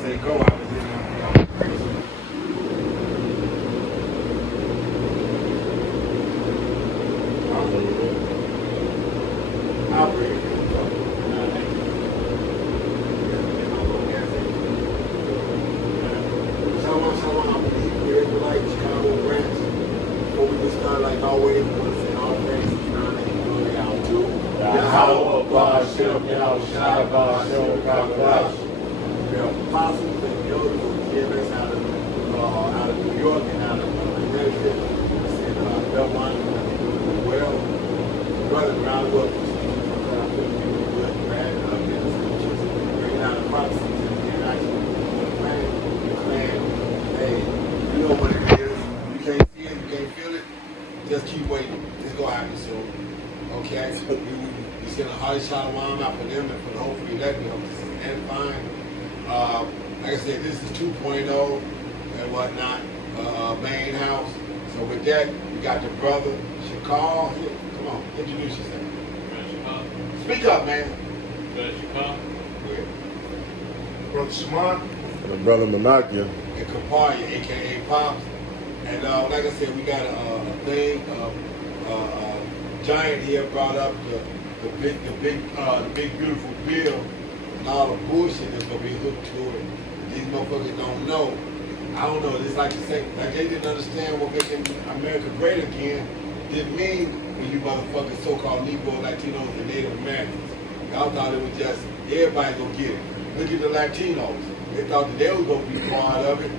say go, I was apostles and elders who came us out of New York and out of Connecticut. And Belmont, well, brother, round up. Bringing out the prophecies and actually plan. Hey, you know what it is. You can't see it, you can't feel it. Just keep waiting. It's going to happen soon. Okay? We send a hard shot of wine out for them and for the hopefully let me hope this is edifying. Like I said, this is 2.0 and whatnot, main house. So with that, we got the brother Shakal here. Come on, introduce yourself. Speak up, man. Brother Shemar. And the brother Manakia. And Kaparia, aka Pops. And like I said, we got a thing. Giant here brought up the big beautiful bill. And all the bullshit that's gonna be hooked to it. These motherfuckers don't know. I don't know. It's like the same. Like they didn't understand what making America great again didn't mean when you motherfuckers so-called Negro, Latinos, and Native Americans. Y'all thought it was just everybody gonna get it. Look at the Latinos. They thought that they was gonna be part of it.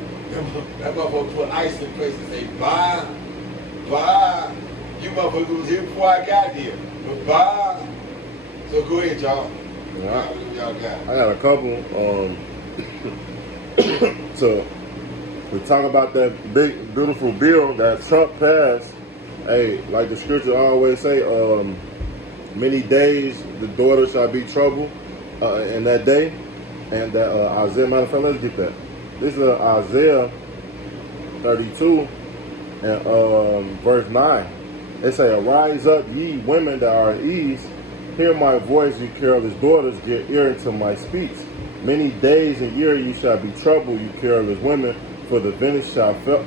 That motherfucker put ice in place and say, bye. You motherfuckers was here before I got here. But bye. So go ahead, y'all. Yeah, I got a couple. So we talk about that big, beautiful bill that Trump passed. Hey, like the scripture always say, many days the daughter shall be troubled in that day. And that Isaiah, matter of fact, let's get that. This is Isaiah 32 and verse 9. It say, arise up, ye women that are at ease. Hear my voice, you careless daughters, get ear into my speech. Many days and years you shall be troubled, you careless women, for the vintage shall fail,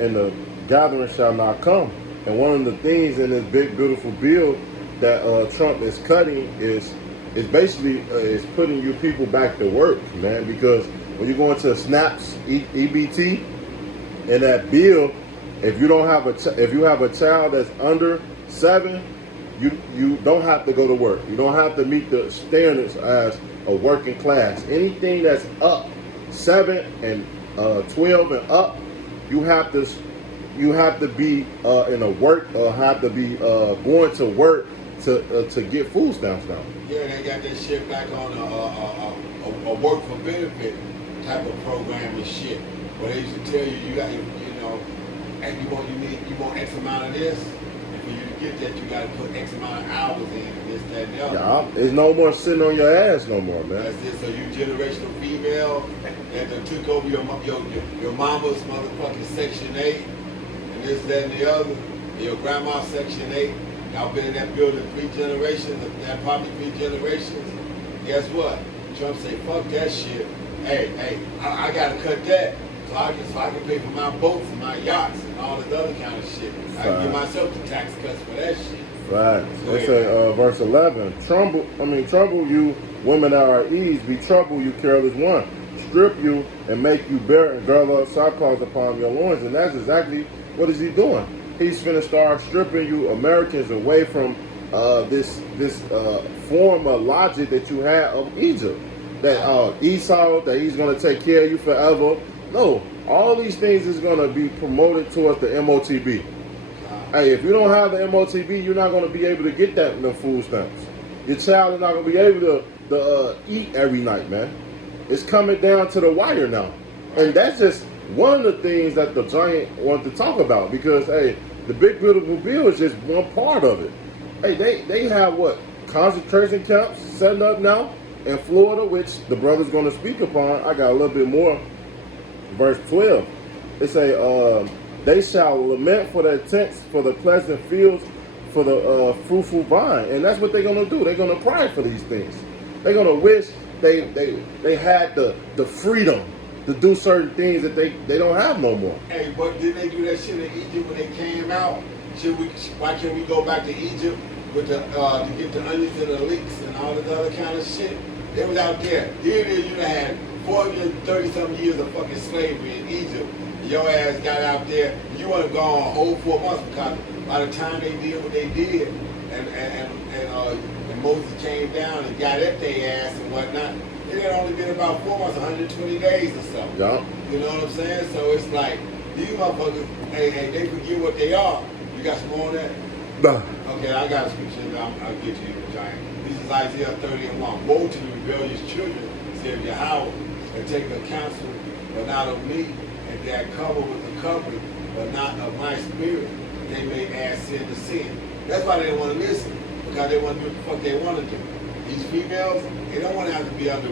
and the gathering shall not come. And one of the things in this big, beautiful bill that Trump is cutting is basically is putting you people back to work, man. Because when you go into SNAPs, EBT, in that bill, if you don't have if you have a child that's under 7, you don't have to go to work. You don't have to meet the standards as a working class. Anything that's up 7 and 12 and up, you have to be in a work or have to be going to work to get food stamps now. Yeah, they got that shit back on a work for benefit type of program and shit. Where they used to tell you got you and you want X amount of this. For you to get that, you got to put X amount of hours in, and this, that, and the other. Yeah, it's no more sitting on your ass no more, man. That's it. So you generational female that done took over your mama's motherfucking Section 8, and this, that, and the other, and your grandma's Section 8. Y'all been in that building 3 generations, that probably 3 generations. Guess what? Trump say, fuck that shit. Hey, I got to cut that. So I can pay for my boats and my yachts and all this other kind of shit. I can give myself the tax cuts for that shit. Right. They say verse 11. Trouble you women that are at ease, be troubled you careless one. Strip you and make you bare and girl up sackcloth upon your loins. And that's exactly what is he doing. He's finna start stripping you Americans away from this form of logic that you had of Egypt. That Esau, that he's gonna take care of you forever. No, all these things is going to be promoted towards the MOTB. Hey, if you don't have the MOTB, you're not going to be able to get the food stamps. Your child is not going to be able to eat every night, man. It's coming down to the wire now. And that's just one of the things that the Giant wanted to talk about. Because, hey, the big beautiful bill is just one part of it. Hey, they have what? Concentration camps setting up now in Florida, which the brother's going to speak upon. I got a little bit more. Verse 12, it say, they shall lament for their tents, for the pleasant fields, for the fruitful vine. And that's what they're going to do. They're going to cry for these things. They're going to wish they had the freedom to do certain things that they don't have no more. Hey, but didn't they do that shit in Egypt when they came out? Why can't we go back to Egypt with the to get the onions and the leeks and all this other kind of shit? They was out there. Here it is, you done had 430-something years of fucking slavery in Egypt. Your ass got out there. You want to go on a whole 4 months because by the time they did what they did, and Moses came down and got at their ass and whatnot, it had only been about 4 months, 120 days or so. Yeah. You know what I'm saying? So it's like, these motherfuckers, hey, they forget what they are. You got some more on that? Nah. Okay, I got a scripture that I'll get to you, Giant. This is Isaiah 30:1. Woe to the rebellious children, said Yahweh, and take the counsel, but not of me, and they are covered with the covering, but not of my spirit. They may add sin to sin. That's why they don't want to listen, because they want to do what the fuck they want to do. These females, they don't want to have to be under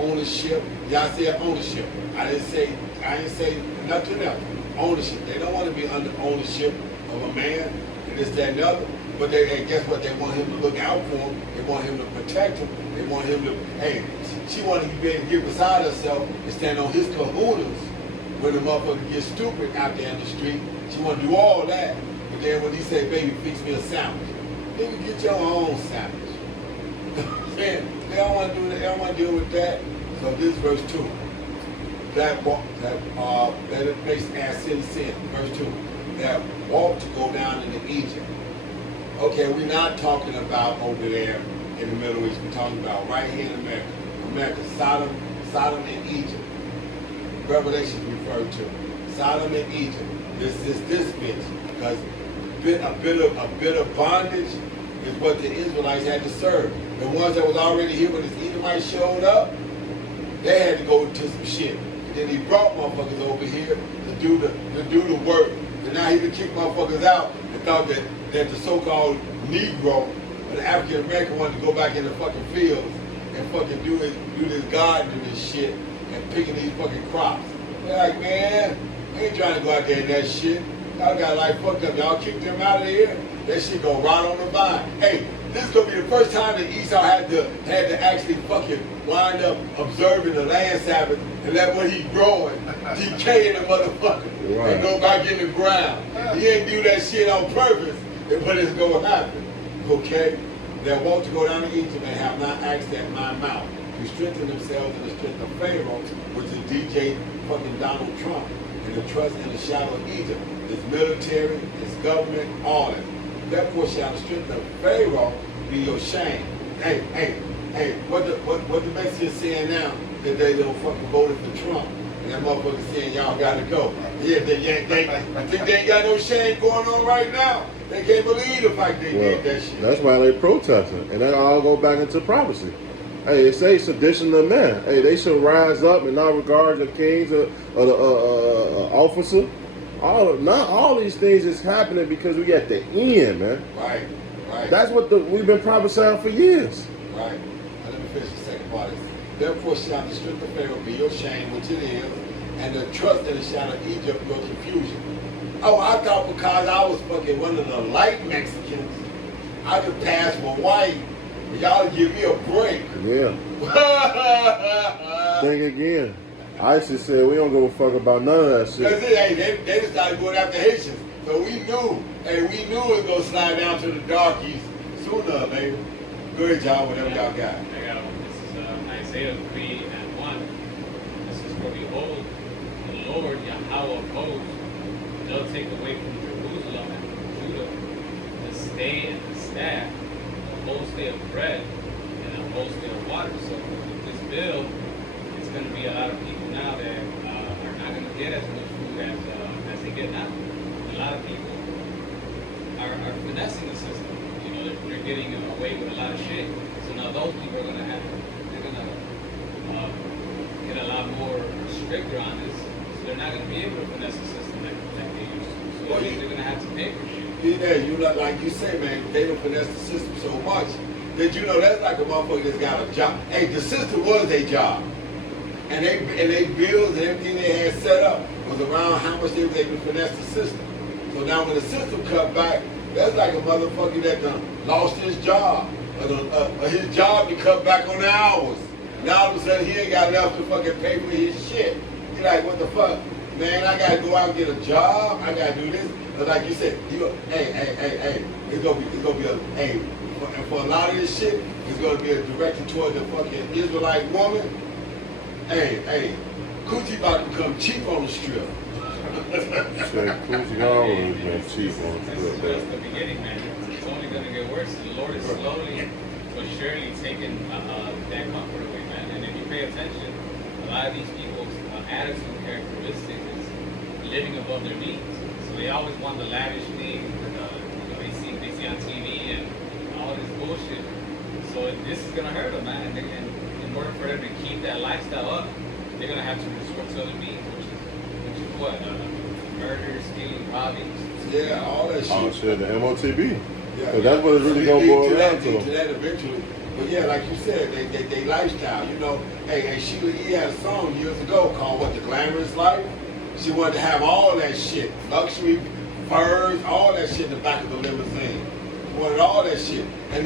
ownership. Y'all said ownership. I didn't say nothing else. Ownership. They don't want to be under ownership of a man and this, that, and the other. But and guess what? They want him to look out for him. They want him to protect him. They want him to, hey, she wanted to be able to get beside herself and stand on his kahunas when the motherfucker gets stupid out there in the street. She want to do all that. But then when he say, baby, fix me a sandwich. Nigga, get your own sandwich. Man, they don't want to do that. They don't want to deal with that. So this verse 2. That it makes ass sin. Verse 2. That walk to go down into Egypt. Okay, we're not talking about over there in the Middle East. We're talking about right here in America. Sodom and Egypt. Revelation referred to. Sodom and Egypt. This bitch. Because a bit of bondage is what the Israelites had to serve. The ones that was already here when the Edomites showed up, they had to go to some shit. And then he brought motherfuckers over here to do the work. And now he can kick motherfuckers out and thought that the so-called Negro or the African American wanted to go back in the fucking fields and fucking do this gardening and shit and picking these fucking crops. They're like, man, I ain't trying to go out there in that shit. Y'all got like fucked up. Y'all kicked them out of here. That shit gonna rot on the vine. Hey, this is gonna be the first time that Esau had to actually fucking wind up observing the land Sabbath and let what he growing decay in the motherfucker and go back in the ground. He ain't do that shit on purpose, but it's gonna happen. Okay? That want to go down to Egypt and have not asked at my mouth to strengthen themselves in the strength of Pharaoh, which is DJ fucking Donald Trump, and the trust in the shadow of Egypt, his military, his government, all that. Therefore shall the strength of Pharaoh be your shame. Hey, what the message is saying now that they don't fucking voted for Trump. And that motherfucker saying y'all gotta go. Yeah, they think they ain't got no shame going on right now. They can't believe the fact they did that shit. That's why they protesting. And that all go back into prophecy. Hey, it say sedition of men. Hey, they should rise up and not regard the kings or the officer. Not all these things is happening because we at the end, man. Right. That's what we've been prophesying for years. Right. Now let me finish the second part. Therefore shall the strength of Pharaoh be your shame, which it is, and the trust in the shadow of Egypt your confusion. Oh, I thought because I was fucking one of the light Mexicans, I could pass for white. Y'all give me a break. Yeah. Think again. ISIS said we don't give a fuck about none of that shit. That's it. Hey, they just started going after Haitians. So we knew it was gonna slide down to the darkies sooner or later. Go ahead, y'all, whatever y'all got. I got one. This is Isaiah 3:1. This is for behold, the Lord Yahweh of hosts shall take away from Jerusalem and from Judah the stay and the staff, the whole stay of bread, and the whole stay of water. So with this bill, it's going to be a lot of people now that are not going to get as much food as they get now. A lot of people are finessing the system. You know, they're getting away with a lot of shit. So now those people are going to get a lot more stricter on this. So they're not going to be able to finesse the system like they used to. So Well, they're going to have to pay for shit. Yeah, like you say, man, they don't finesse the system so much that that's like a motherfucker that's got a job. Hey, the system was their job. And they bills and everything they had set up was around how much they was able to finesse the system. So now when the system cut back, that's like a motherfucker that done lost his job. his job to cut back on the hours. Now all of a sudden he ain't got enough to fucking pay for his shit. He like, what the fuck? Man, I gotta go out and get a job. I gotta do this. But like you said, hey, it's gonna be a, hey, for a lot of this shit, it's gonna be a direction toward the fucking Israelite woman. Hey, coochie about to become cheap on the strip. Said Coochie always been cheap on This is strip. just the beginning, man. It's only going to get worse. The Lord is slowly but surely taking that comfort away, man. And if you pay attention, a lot of these people's attitude and characteristic is living above their means. So they always want the lavish things that they see on TV and all this bullshit. So this is going to hurt them, man. And in order for them to keep that lifestyle up, they're going to have to resort to other means, which is what? Murder, stealing, robbing. Yeah, all that shit. Oh shit, the MOTB. Yeah, So that's what it's really gonna boil down to to. that eventually. But yeah, like you said, they lifestyle. You know, hey, Sheila E had a song years ago called "What the Glamorous Life." She wanted to have all that shit, luxury, furs, all that shit in the back of the limousine. She wanted all that shit, and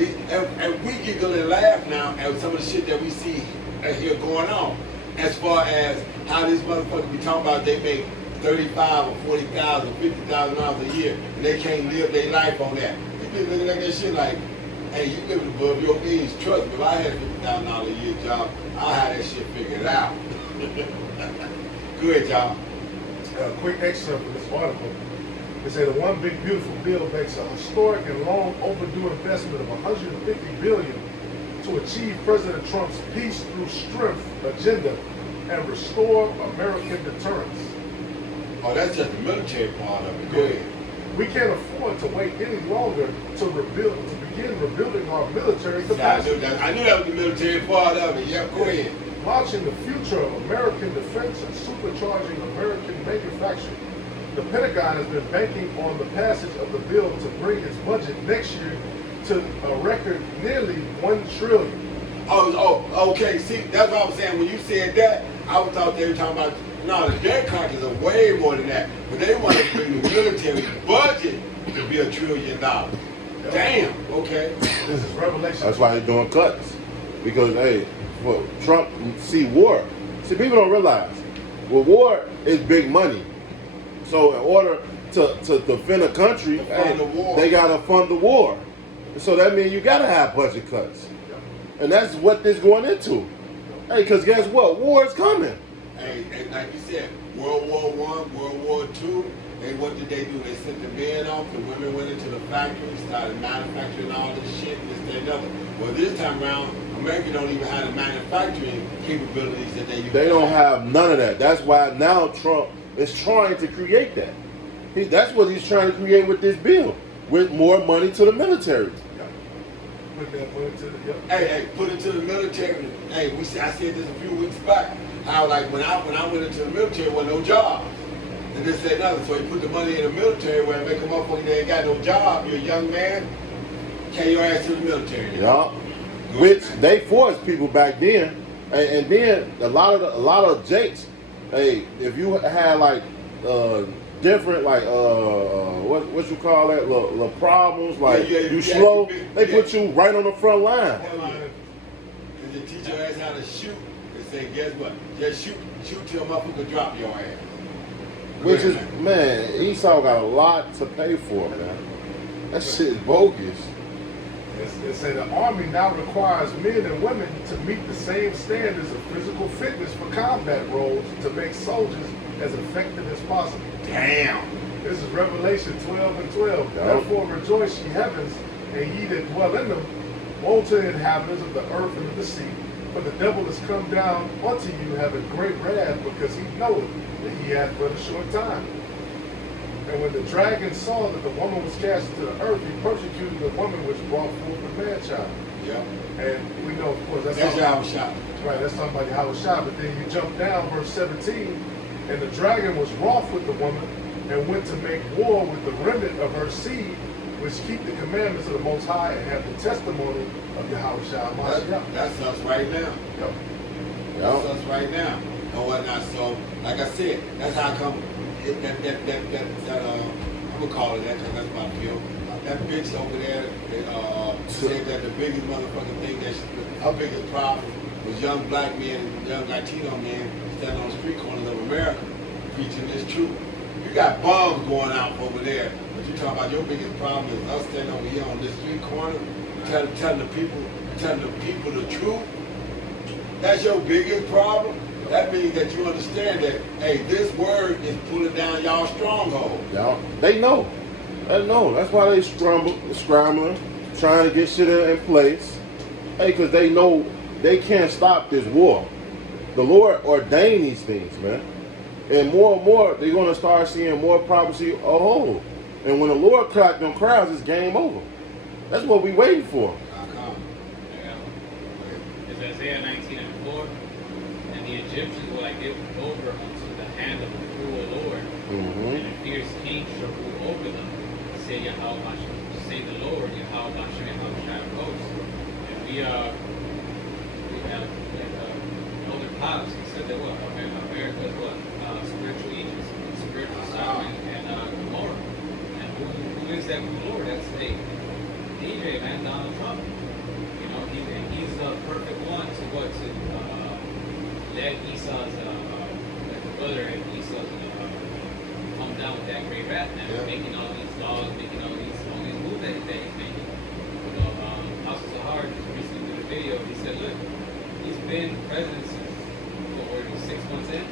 we giggle and laugh now at some of the shit that we see here going on, as far as how these motherfuckers be talking about they make $35,000 or $40,000, $50,000 a year, and they can't live their life on that. You be looking at that shit like, hey, you living above your means. Trust me, if I had a $50,000 a year job, I had that shit figured out. Good, y'all. A quick excerpt from this article. They say the One Big Beautiful Bill makes a historic and long overdue investment of $150 billion to achieve President Trump's peace through strength agenda and restore American deterrence. Oh, that's just the military part of it. Go ahead. We can't afford to wait any longer to begin rebuilding our military capacity. I knew that was the military part of it. Yeah, go ahead. Launching the future of American defense and supercharging American manufacturing. The Pentagon has been banking on the passage of the bill to bring its budget next year to a record nearly $1 trillion. Oh, okay. See, that's what I was saying. When you said that, I was thought they were talking about, no, the debt collectors are way more than that. But they want to bring the military budget to be $1 trillion. Damn, okay. This is Revelation. That's why they're doing cuts. Because, hey, for Trump, see war. See, people don't realize, well, war is big money. So in order to defend a country, they got to fund the war. So that means you got to have budget cuts. And that's what this going into. Hey, because guess what? War is coming. Hey, like you said, World War I, World War II, what did they do? They sent the men off, the women went into the factories, started manufacturing all this shit, this, that, and other. Well, this time around, America don't even have the manufacturing capabilities that they used to have. They don't have none of that. That's why now Trump is trying to create that. That's what he's trying to create with this bill, with more money to the military. Put it to the, Hey, put it to the military. Hey, I said this a few weeks back. How like when I went into the military, there was no job. And this, that, and other. So he put the money in the military where it make them up when they ain't got no job. You're a young man, carry your ass to the military. Yeah. Which they forced people back then. And then a lot of jakes, hey, if you had like different like what you call that little problems like you slow, they put you right on the front line. And they teach your ass how to shoot. They say, guess what? Just shoot till a motherfucker drop your ass. Which is, man, Esau got a lot to pay for, man. That shit is bogus. They say the Army now requires men and women to meet the same standards of physical fitness for combat roles to make soldiers as effective as possible. Damn. This is Revelation 12:12. Therefore rejoice, ye heavens, and ye that dwell in them. Woe to the inhabitants of the earth and of the sea. For the devil is come down unto you having great wrath, because he knoweth that he hath but a short time. And when the dragon saw that the woman was cast into the earth, he persecuted the woman which brought forth the man-child. Yeah. And we know, of course, That's Yahweh Shah. Right, that's talking about Yahweh Shah. But then you jump down, verse 17, and the dragon was wroth with the woman and went to make war with the remnant of her seed, which keep the commandments of the Most High and have the testimony of Yahweh Shah. That's us right now. Yep. That's us right now. And whatnot. So, like I said, that's how come I'm gonna call it that because that's my feel. that bitch over there said that the biggest motherfucking thing her biggest problem was young black men and young Latino men standing on the street corners of America preaching this truth. You got bombs going out over there, but you talking about your biggest problem is us standing over here on this street corner telling the people the truth. That's your biggest problem. That means that you understand that, hey, this word is pulling down y'all stronghold. Y'all, they know. They know. That's why they scrambling, trying to get shit in place. Hey, because they know they can't stop this war. The Lord ordained these things, man. And more, they're going to start seeing more prophecy of whole. And when the Lord cracked them crowds, it's game over. That's what we waiting for. It's Isaiah 19:4. And the Egyptians will I give over unto the hand of the cruel Lord, and a fierce king shall rule over them. Say Yahweh, say the Lord, Yahweh Shai of hosts. And we have like Elder Pops. He said that America is what spiritual Egypt, spiritual Sodom and Gomorrah. And who is that Lord? That's DJ, man, Donald Trump. You know, he's the perfect one to let Esau's like the brother and Esau's come down with that great wrath, man. Yeah. Making all these laws, making all these moves that he's making. You know, Apostle Zahar just recently did a video. He said, look, he's been president since 6 months in.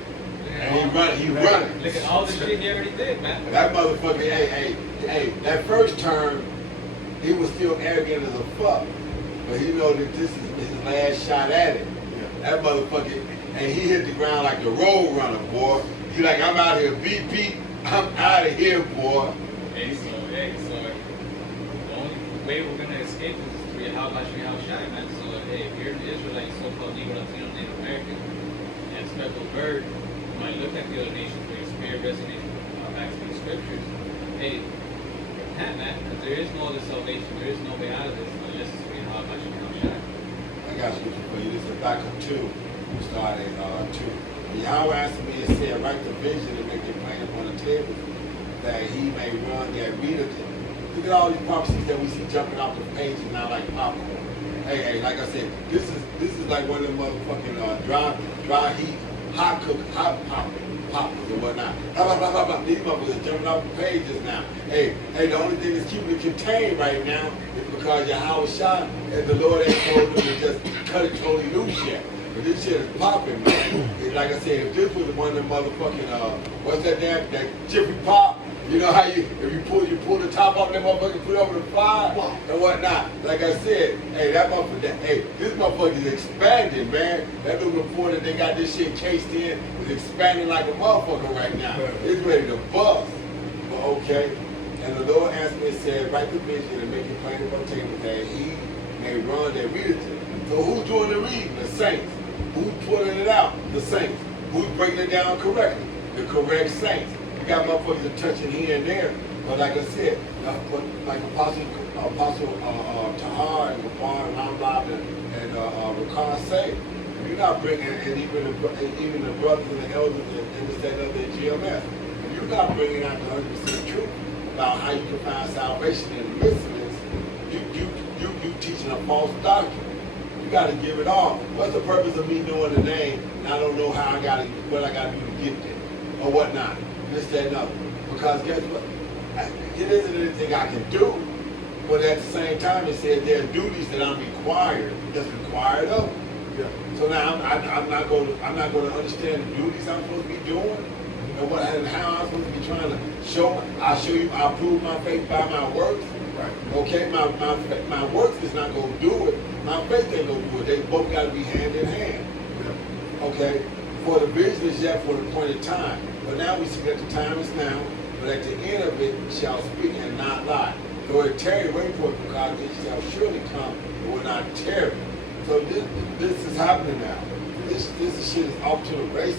And he running. Look at all the shit he already did, man. That motherfucker, hey, that first term, he was still arrogant as a fuck. But he know that this is his last shot at it. That motherfucker, and he hit the ground like the road runner, boy. He like, I'm out here, beat, I'm out of here, boy. Hey, so the only way we're gonna escape is through Yahweh Shai, man. So hey, if you're an Israelite, so-called Negro, Latino, Native American, and speckled bird, you might look at the other nations where your spirit resonates back to the scriptures. Hey, repent, man, because there is no other salvation, there is no way out of this unless it's through Yahweh Shai. I got scripture for you. This is Habakkuk 2. We started 2. And Yahweh answered me and said, write the vision and make it plain upon the table, that he may run that readeth it. Look at all these prophecies that we see jumping off the pages now like popcorn. Hey, like I said, this is like one of them motherfucking dry heat, hot poppers or whatnot. Blah, blah, blah, blah. These motherfuckers jumping off the pages now. Hey, the only thing that's keeping it contained right now is because Yahweh Shai and the Lord ain't told them to just cut it totally loose yet. But this shit is popping, man. It's like I said, if this was one of them motherfucking, what's that damn, that Jiffy Pop? You know how if you pull the top off that motherfucker, put it over the fire and whatnot. Like I said, hey, this motherfucker is expanding, man. That little report that they got this shit cased in is expanding like a motherfucker right now. It's ready to bust. But okay. And the Lord answered me and said, write the vision and make it plain upon the table that he may run that readeth it. So who's doing the reading? The saints. Who's pulling it out? The saints. Who's breaking it down correctly? The correct saints. You got motherfuckers that touching here and there. But like I said, like Apostle Tahar and Gabbar and Ramlab and Rakan say, you're not bringing, and even the brothers and the elders and this, that, and other at GMS, you're not bringing out the 100% truth about how you can find salvation in the midst of this. You teaching a false doctrine. You got to give it all. What's the purpose of me knowing the name and I don't know what I got to do to get there or whatnot? This, that, and other. Because guess what? It isn't anything I can do, but at the same time, it says there are duties that I'm required. That's required of me. Yeah. So now I'm not going to understand the duties I'm supposed to be doing and how I'm supposed to be trying to show. I'll prove my faith by my works. Right. Okay, my works is not going to do it. My faith ain't going to do it. They both got to be hand in hand. Yeah. Okay, for the business yet for the appointed time. But now we see that the time is now, but at the end of it shall speak and not lie. Lord, tarry, wait for it, because it shall surely come and will not tarry. So this is happening now. This shit is off to the races.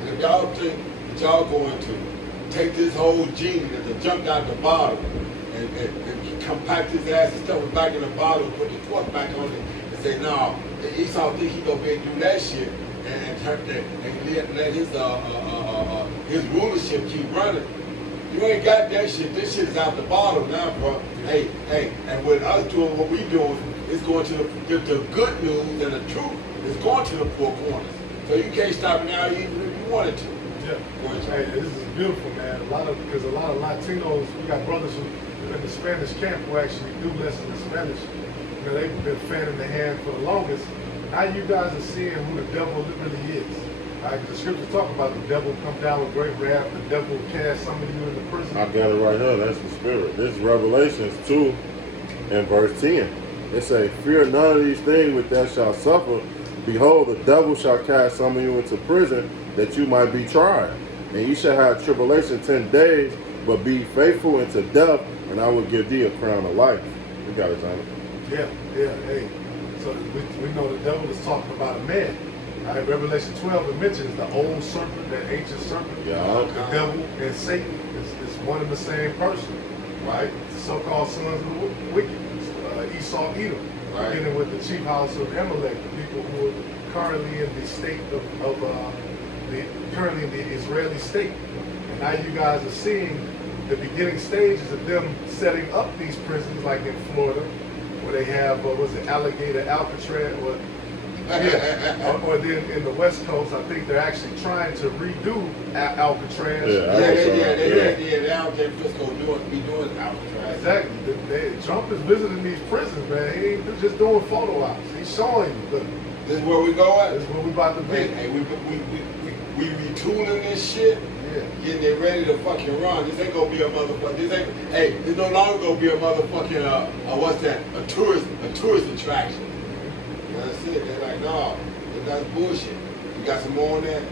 And if y'all think that y'all going to take this whole genie that jumped out the bottle and compact his ass and stuff it back in the bottle and put the cork back on it and say, no, Esau think he gonna be able to do that shit and let his rulership keep running. You ain't got that shit. This shit is out the bottom now, bro. Hey, and with us doing what we doing, it's going to the good news and the truth is going to the four corners. So you can't stop it now even if you wanted to. Yeah. Hey, this is beautiful, man. Because a lot of Latinos, we got brothers who in the Spanish camp who actually do lessons in Spanish. You know, they've been fanning the hand for the longest. Now you guys are seeing who the devil really is. Right? The scriptures talk about the devil come down with great wrath, the devil cast some of you into prison. I got it right here. That's the spirit. This is Revelations 2 and verse 10. It say, fear none of these things which thou shalt suffer. Behold, the devil shall cast some of you into prison, that you might be tried. And you shall have tribulation 10 days, but be faithful unto death, and I will give thee a crown of life. You got it, Johnny. Yeah, hey. So we know the devil is talking about a man. All right, Revelation 12, it mentions the old serpent, that ancient serpent. Yeah. The devil and Satan is one and the same person, right? The so-called sons of the wicked, Esau, Edom, Right. beginning with the chief house of Amalek, the people who are currently in the state currently in the Israeli state. And now you guys are seeing the beginning stages of them setting up these prisons, like in Florida, where they have Alligator Alcatraz, or then in the West Coast, I think they're actually trying to redo Alcatraz. They out there Frisco be doing Alcatraz. Exactly. Trump is visiting these prisons, man. He ain't just doing photo ops. He's showing you, look, This is where we going. this is where we about to be. Hey, we retooling this shit, Yeah. getting it ready to fucking run. This ain't gonna be a motherfucker. This no longer gonna be a motherfucking what's that? A tourist attraction. You know, that's it. They're like, no, that's bullshit. You got some more on that?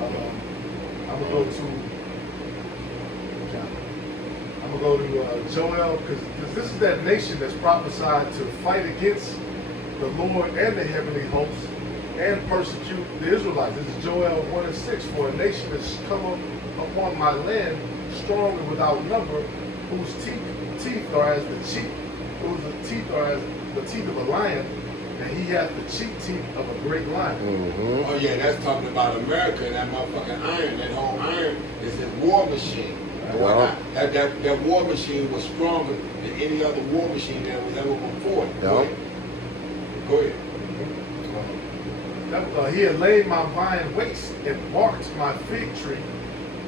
I'm gonna go to Joel, because this is that nation that's prophesied to fight against the Lord and the heavenly hosts and persecute the Israelites. This is Joel 1 and 6. For a nation that's come up upon my land, strong and without number, whose teeth are as the cheek, whose teeth are as the teeth of a lion, and he hath the cheek teeth of a great lion. Mm-hmm. Oh yeah, that's talking about America and that motherfucking iron. That whole iron is his war machine. Yeah. That war machine was stronger than any other war machine that was ever before. Yeah. Go ahead. He had laid my vine waste and marked my fig tree.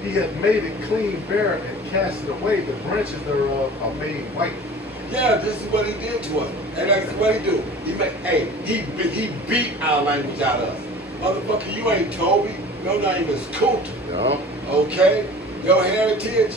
He had made it clean bare and cast it away. The branches thereof are made white. Yeah, this is what he did to us. And that's what he do. He beat our language out of us. Motherfucker, you ain't Toby. Your name is Coot. Yeah. Okay? Your heritage